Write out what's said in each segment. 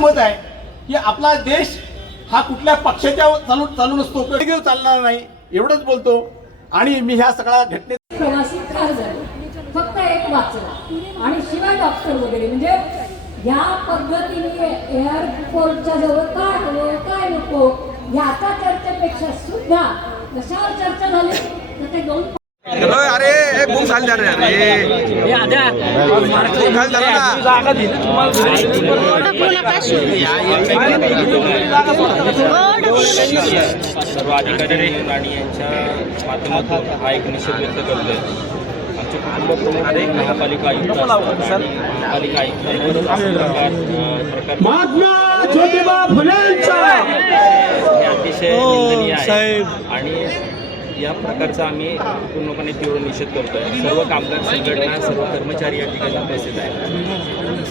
माझं मत आहे की आपला देश हा कुठल्या पक्षाच्या चालू नसतो, चालणार नाही, एवढंच बोलतो. आणि मी ह्या सगळ्या घटनेत प्रवासी ठार झाले, फक्त एक वाचला. आणि शिवाय डॉक्टर वगैरे म्हणजे या पद्धतीने एअरपोर्टच्या जवळ काय हवं काय नको याच्या चर्चेपेक्षा सुद्धा कशावर चर्चा झाली तर ते दोन अरे खूप खाली झाले सर्व अधिकारी आणि यांच्या माध्यमातून हा एक निषेध व्यक्त करतोय. आमचे कुटुंब प्रमुख महापालिका आयुक्त महापालिका आयुक्त महात्मा ज्योतिबा फुलेंचा हे अतिशय निंदनीय आहे आणि या प्रकारचा आम्ही पूर्णपणे तीव्र निषेध करतोय. सर्व कामगार संघटना, सर्व कर्मचारी या ठिकाणी उपस्थित आहेत.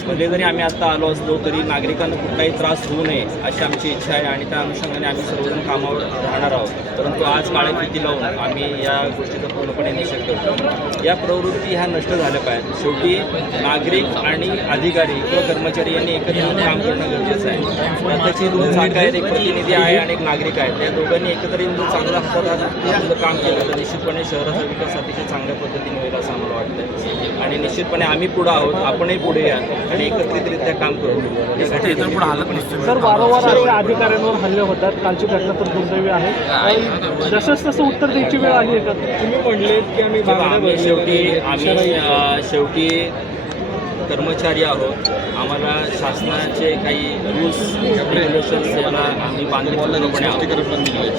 भले जरी आम्ही आता आलो असलो तरी नागरिकांना कुठलाही त्रास होऊ नये अशी आमची इच्छा आहे आणि त्या अनुषंगाने आम्ही सर्वजण कामावर राहणार आहोत. परंतु आज काळ्या फिती लावून आम्ही या गोष्टीचा पूर्णपणे निषेध करतो. या प्रवृत्ती ह्या नष्ट झाल्या पाहिजेत. शेवटी नागरिक आणि अधिकारी किंवा कर्मचारी यांनी एकत्र येऊन काम करणं गरजेचं आहे. त्याची दोन शाखा आहेत, एक प्रतिनिधी आहे आणि एक नागरिक आहे. त्या दोघांनी एकत्र येऊन जर चांगला हातात काम केलं तर निश्चितपणे शहराचा विकास अतिशय चांगल्या पद्धतीने होईल असं आम्हाला वाटतं. आणि निश्चितपणे आम्ही पुढे आहोत, आपणही पुढे या आणि एकत्रितरित्या काम करू. सर, वारंवार अधिकाऱ्यांवर हल्ले होतात. कालची घटना तर दुर्दैवी आहे. जसंच तसं उत्तर द्यायची वेळ आली आहे का? तुम्ही म्हणले की आम्ही शेवटी कर्मचारी आहोत. आम्हाला शासनाचे काही रूल्स रेग्युलेशन्स याला आम्ही बांधीलपणे आहोत.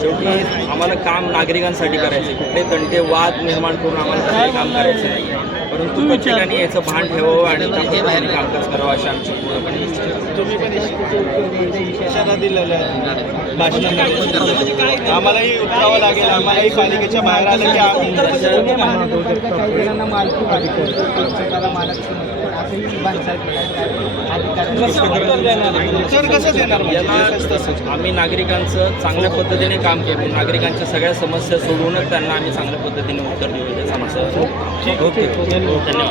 शेवटी आम्हाला काम नागरिकांसाठी करायचे, कुठले तंटे वाद निर्माण करून आम्हाला कुठले काम करायचे नाही. परंतु प्रत्येकाने याचं भान ठेवावं आणि त्या पद्धतीने कामकाज करावं अशी आमची पूर्णपणे इच्छा आहे. तुम्ही पण इशारा दिलेला आहे भाषणामध्ये, आम्हालाही उतरावं लागेल, आम्हालाही पालिकेच्या बाहेर आलं की आम्ही कसं देणार? आम्ही नागरिकांचं चांगल्या पद्धतीने काम केलं, नागरिकांच्या सगळ्या समस्या सोडवूनच त्यांना आम्ही चांगल्या पद्धतीने उत्तर देऊ. त्याचा आमचं धन्यवाद.